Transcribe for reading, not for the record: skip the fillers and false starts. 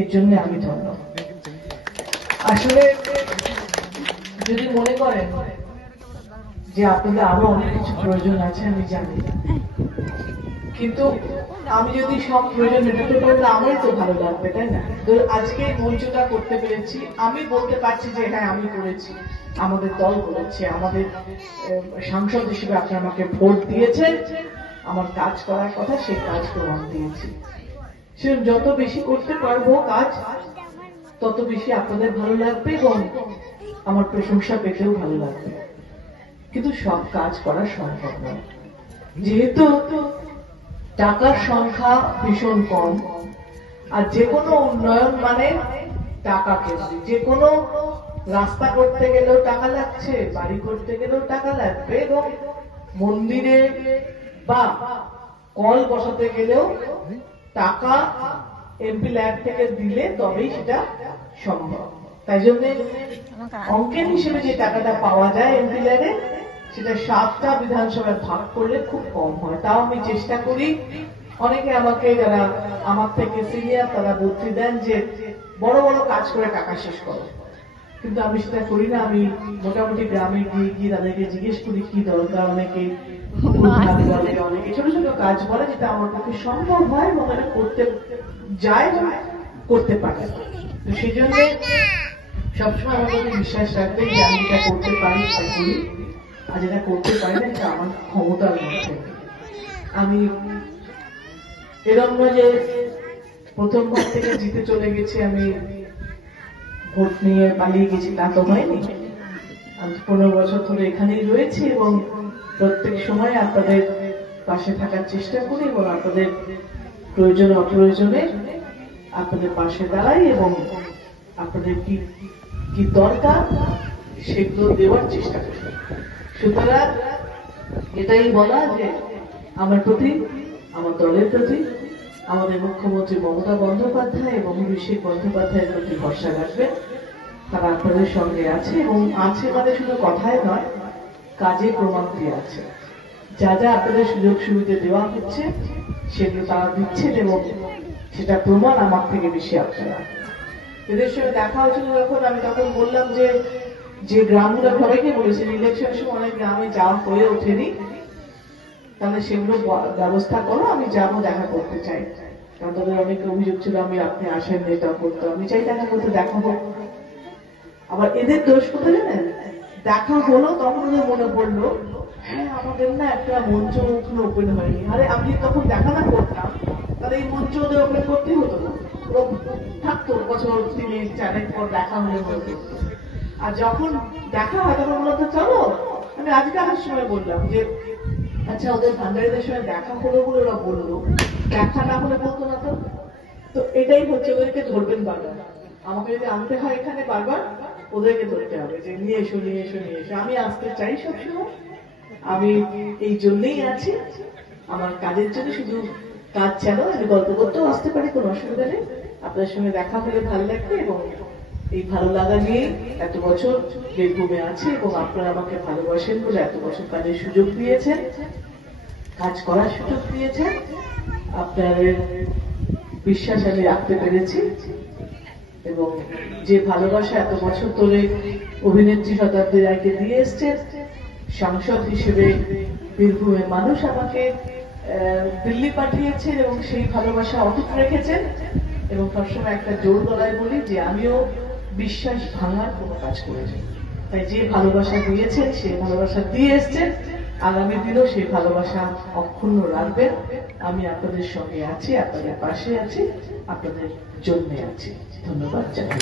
এর জন্য আমি ধন্য। আসলে যদি মনে করেন যে আপনাদের আরো অনেক কিছু প্রয়োজন আছে আমি জানি, কিন্তু আমি যদি সব প্রয়োজন মেটাতে পারলে আমারই তো ভালো লাগবে, তাই না? তো আজকে মঞ্চটা করতে পেরেছি, আমি বলতে পারছি যে হ্যাঁ আমি করেছি, আমাদের দল করেছে, আমাদের সাংসদ হিসেবে আপনারা আমাকে ভোট দিয়েছেন, আমার কাজ করার কথা সেই কাজ প্রমাণ দিয়েছি। সেরকম যত বেশি করতে পারবো কাজ, তত বেশি আপনাদের ভালো লাগবে এবং আমার প্রশংসা পেতেও ভালো লাগবে। কিন্তু সব কাজ করা সম্ভব নয়, যেহেতু টাকার সংখ্যা ভীষণ কম, আর যে কোনো উন্নয়ন মানে টাকা কেন্দ্রিক। যে কোনো রাস্তা করতে গেলেও টাকা লাগছে, বাড়ি করতে গেলেও টাকা লাগবে, এবং মন্দিরে বা কল বসাতে গেলেও টাকা এমপি ল্যাব থেকে দিলে তবেই সেটা সম্ভব। তাই জন্য অঙ্কের হিসেবে যে টাকাটা পাওয়া যায় এমপি ল্যাবে, সেটা 7টা বিধানসভায় ভাগ করলে খুব কম হয়। তাও আমি চেষ্টা করি। অনেকে আমাকে, যারা আমার থেকে সিনিয়র, তারা বুদ্ধি দেন যে বড় বড় কাজ করে টাকা শেষ করো, কিন্তু আমি সেটা করি না। আমি মোটামুটি গ্রামে গিয়ে গিয়ে তাদেরকে জিজ্ঞেস করি কি দরকার। অনেকে অনেকে ছোট ছোট কাজ বলে যেটা আমার পক্ষে সম্ভব হয় এবং এটা করতে যায়, করতে পারে। তো সেই জন্য সবসময় আমার প্রতি বিশ্বাস রাখবেন যে আমি যেটা করতে পারি সেটা করি, আর যেটা করতে পারি না সেটা আমার ক্ষমতার মধ্যে। আমি এরকম নয় যে প্রথমবার থেকে জিতে চলে গেছি, আমি ভোট নিয়ে পালিয়ে গেছি, তা তো হয়নি। আমি 15 বছর ধরে এখানেই রয়েছি এবং প্রত্যেক সময় আপনাদের পাশে থাকার চেষ্টা করি এবং আপনাদের প্রয়োজন অপ্রয়োজনে আপনাদের পাশে দাঁড়াই এবং আপনাদের কি কি দরকার সেগুলো দেওয়ার চেষ্টা করি। সুতরাং এটাই বলা যে আমার প্রতি, আমার দলের প্রতি, আমাদের মুখ্যমন্ত্রী মমতা বন্দ্যোপাধ্যায় এবং অভিষেক বন্দ্যোপাধ্যায়ের প্রতি ভরসা রাখবেন। তারা আপনাদের সঙ্গে আছে এবং আছে মানে শুধু কথায় নয়, কাজে প্রমাণ দিয়ে আছে। যা যা আপনাদের সুযোগ সুবিধা দেওয়া হচ্ছে সেগুলো তারা দিচ্ছেন এবং সেটা প্রমাণ আমার থেকে বেশি আপনারা। এদের সঙ্গে দেখা হয়েছিল যখন, আমি তখন বললাম যে যে গ্রামগুলো সবাইকে বলেছেন ইলেকশনের সময় অনেক গ্রামে যাওয়া হয়ে ওঠেনি, তাহলে সেগুলো ব্যবস্থা করো, আমি যাবো, দেখা করতে চাই। কারণ তাদের অনেক অভিযোগ ছিল আপনি আসেন এটা করতো, আমি চাই দেখা করতে, দেখা হোক। আবার এদের দোষ কোথায় জানেন? দেখা হলো তখন ওদের মনে পড়লো হ্যাঁ আমাদের না একটা মঞ্চ ওখানে ওপেন হয়নি। আরে আমি তখন দেখা না করতাম তাহলে এই মঞ্চ ওদের ওপেন করতেই হতো না, থাকতো বছর 3-4 পর দেখা হলে হতো। আর যখন দেখা হয় তখন বলতো চলো, আমি আজকে আসার সময় বললাম যে আচ্ছা ওদের ভান্ডারীদের সঙ্গে দেখা হলো বলে ওরা বললো, দেখা না হলে বলতো না তো। তো এটাই হচ্ছে, ওদেরকে ধরবেন বারবার। আমাকে যদি আনতে হয় এখানে বারবার, ওদেরকে ধরতে হবে যে নিয়ে এসো নিয়ে এসো নিয়ে এসো। আমি আসতে চাই সবসময়, আমি এই জন্যই আছি, আমার কাজের জন্য। শুধু কাজ চালো, আমি গল্প করতেও আসতে পারি, কোনো অসুবিধা নেই। আপনার সঙ্গে দেখা হলে ভালো লাগবে এবং এই ভালো লাগা নিয়ে এত বছর বীরভূমে আছে এবং আপনারা আমাকে ভালোবাসেন বলে এত বছর কাজের সুযোগ দিয়েছেন, কাজ করার সুযোগ দিয়েছেন। আপনাদের বিশ্বাস আমি রাখতে পেরেছি এবং যে ভালোবাসা এত বছর ধরে অভিনেত্রী শতাব্দী রায়কে দিয়ে এসছেন, সাংসদ হিসেবে বীরভূমের মানুষ আমাকে দিল্লি পাঠিয়েছেন এবং সেই ভালোবাসা অটুট রেখেছেন। এবং সবসময় একটা জোর গলায় বলি যে আমিও বিশ্বাস ভাঙার কোনো কাজ করেছি। তাই যে ভালোবাসা দিয়েছেন, সেই ভালোবাসা দিয়ে এসছেন, আগামী দিনেও সেই ভালোবাসা অক্ষুণ্ণ রাখবেন। আমি আপনাদের সঙ্গে আছি, আপনাদের পাশে আছি, আপনাদের জন্য আছি। ধন্যবাদ জানাই।